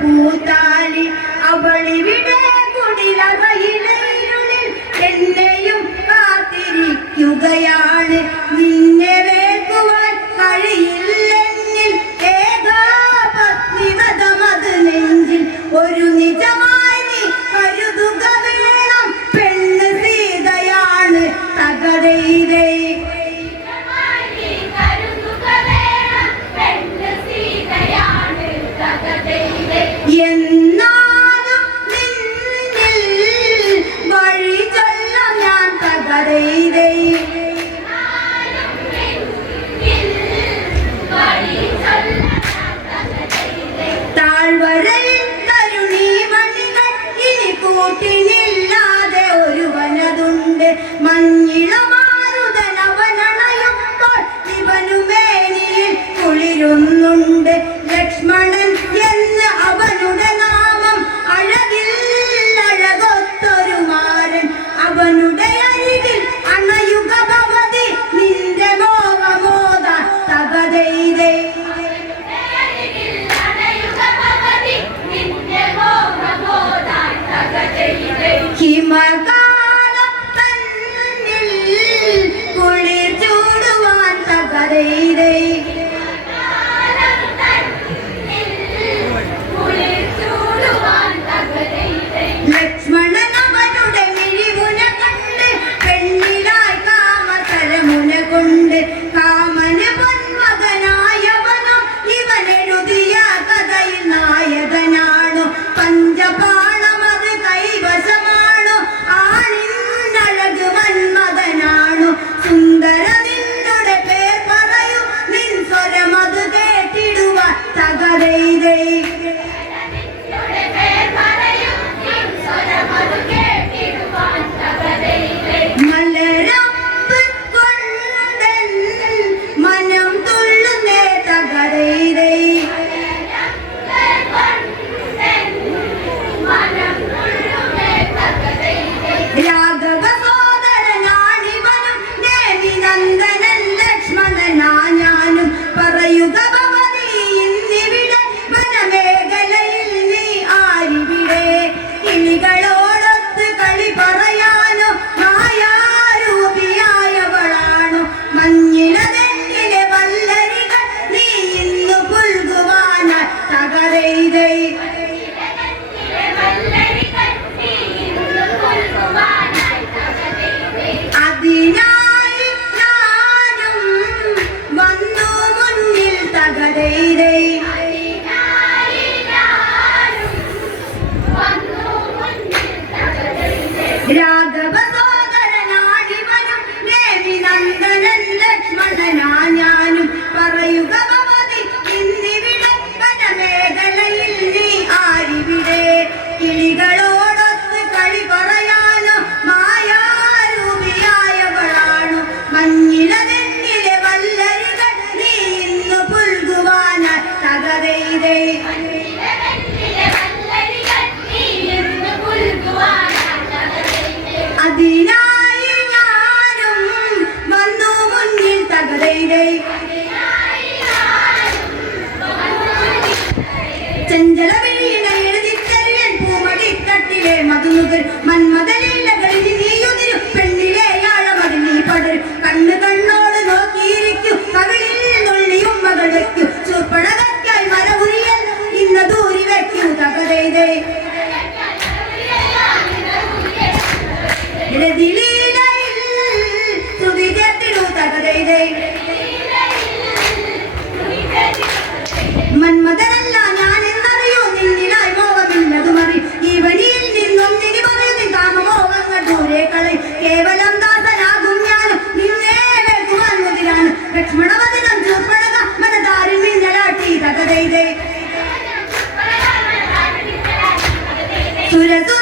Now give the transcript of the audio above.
പൂത്താലി അവളിവിടെ കുടിലറയിലുള്ളിൽ എന്നെയും കാത്തിരിക്കുകയാണ്. നിന്നെ വേക്കുവാൻ കഴിയില്ലെന്നിൽ ഏകാപത്നിവതമത് നെഞ്ചിൽ ഒരു നിജമായി നീ കരുതുക വേണം. പെണ്ണ് സീതയാണ് തകരയിലെ എന്നാലും നിന്നിൽ വഴി ചൊല്ലാം ഞാൻ തകരയിലെ താഴ്വരയിൽ തരുണി മണികൾ ഇനി കൂട്ടിനില്ലാതെ ഒരുവനതുണ്ട്. മഞ്ഞിളമാരുതനവനണയുമ്പോൾ ഇവനുമേനിയിൽ കുളിരുന്നുണ്ട്. ലക്ഷ്മണൻ എന്ന് അവനുടെ നാമം, അഴകിൽ അഴകൊത്തൊരു മാരൻ. അവനുടെ അരികിൽ അണയുക ഭവതി നിന്റെ മോഹമോദ തകതയിലെ ഹിമകാലം തന്നിൽ കുളിർ ചൂടുവാൻ തകതയിലെ ലക്ഷ്മണൻ അവനുടെ മിഴിമുന കണ്ട് പെണ്ണിലായി കാമതലമുന കൊണ്ട് കാമന് പൊന്മകനായവനോ ഇവനെഴുതിയ കഥയിൽ നായകനാണോ. പഞ്ചപാണമത് കൈവശമാണോ ആണിന്നഴക് മന്മഥനാണോ. സുന്ദര നിന്നുടെ പേർ പറയൂ നിൻ സ്വരമത് കേട്ടിടുവാൻ തകരയിലെ മലരമ്പ് കൊണ്ടൻ മനം തുള്ളുന്നേ തകരയിലെ രാഘവ സോദരനാണിവനും നേമിനന്ദനൻ ലക്ഷ്മണനാ ഞാനും. പറയുക ഭവതി ഇന്നിവിടെ വനമേഖലയിൽ നീ ആരിവിടെ. കിളികളോടൊത്ത് കളി പറയാനോ മായാരൂപിയായവളാണോ. മഞ്ഞിലതെന്നിലെ വല്ലരികൾ നീ ഇന്നു പുൽകുവാനായി തകരയിലെ അതിനായി ഞാനും വന്നു മുന്നിൽ തകരയിലെ രാഘവ സോദരനാണിവനും നേമിനന്ദനൻ ലക്ഷ്മണനാ ഞാനും. പറയുക ഭവതി ഇന്നിവിടെ വനമേഖലയിൽ നീ ആരിവിടെ. കിളികളോടൊത്ത് കളി പറയാനോ മായാരൂപിയായവളാണോ. മഞ്ഞിലതെന്നിലെ വല്ലരികൾ നീ ഇന്നു പുൽകുവാനായി തകരയിലെ അതിനായി ഞാനും വന്നു മുന്നിൽ തകരയിലെ ചെഞ്ചല വീണ എഴുതിത്തരിയൻ പൂമടിത്തട്ടിലെ മധുനുകർ മന്മഥലീലകളിൽ നീയുതിരും പെണ്ണിലെ യാഴമതിൽ നീ പടരും. കണ്ണു കണ്ണോട് നോക്കിയിരിക്കും കവിളിൽ നുള്ളിയും മകൾ വയ്ക്കൂ. ചൂർപ്പണകയ്ക്കായി മരമുറിയൽ ഇന്ന ദൂരി വയ്ക്കൂ തകരയിലെ രതിലീലയിൽ ശ്രുതി ചേർത്തിടൂ തകതൈതൈ മന്മഥനല്ല ഞാൻ എന്നറിയോ നിന്നിലായി മോഹമില്ലതുമറി ഈ വഴിയിൽ നിന്നൊന്നിനി പറയുന്ന കാമമോഹങ്ങൾ ദൂരെ കളി കേവലം ദാസനാകും ഞാനും നിന്നേ വേക്കുവാൻ മുതിരാണ് ലക്ഷ്മണവദനം ചൂർപ്പണക മനതാരിൽ മിന്നലാട്ടി തകതൈതൈ സുരസു